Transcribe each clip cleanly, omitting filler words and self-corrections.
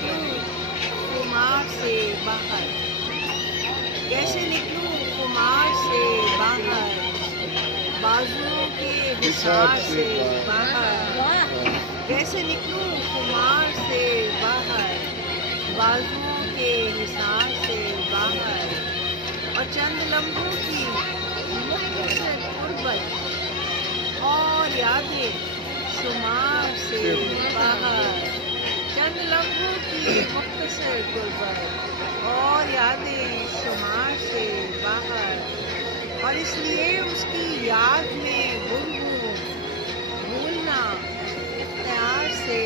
نکلوں خمار سے باہر، کیسے نکلوں خمار سے باہر، بازوؤں کے حصار سے باہر، کیسے نکلوں خمار سے باہر، بازوؤں کے حصار سے باہر، اور چند لمحوں کی مختصر غربت اور یادیں شمار سے باہر، چند لمحوں کی مختصر غربت اور یادیں شمار سے باہر، اور اس لیے اس کی یاد میں گم ہوں، بھولنا اختیار سے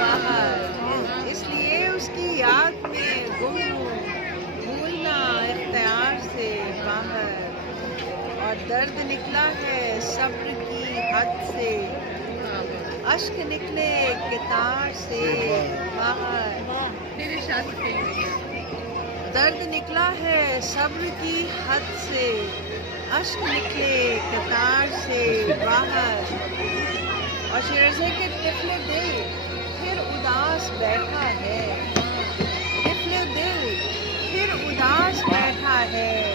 باہر، اس لیے اس کی یاد میں گم ہوں، بھولنا اختیار سے باہر، اور درد نکلا ہے صبر کی حد سے، اشک نکلے کتار سے باہر، درد نکلا ہے صبر کی حد سے، اشک نکلے کتار سے باہر، اور شیرازے کے طفل دل پھر اداس بیٹھا ہے، طفل دل پھر اداس بیٹھا ہے،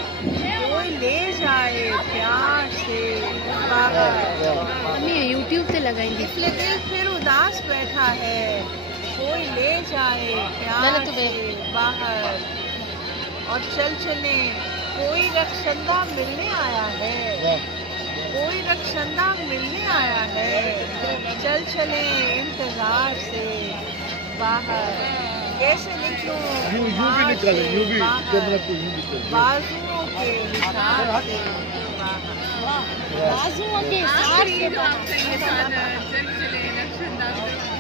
کوئی لے جائے پیار سے باہر، یوٹیوب پہ لگائیں گے. طفل دل پھر اداس بیٹھا ہے، کوئی لے جائے پیار سے باہر، اور چل چلے کوئی رخشندہ ملنے آیا ہے، کوئی رخشندہ ملنے آیا ہے، چل چلے انتظار سے باہر، کیسے نکلوں خمار سے باہر، بازوؤں کے حصار سے باہر، بازوؤں کے حصار سے باہر. باہر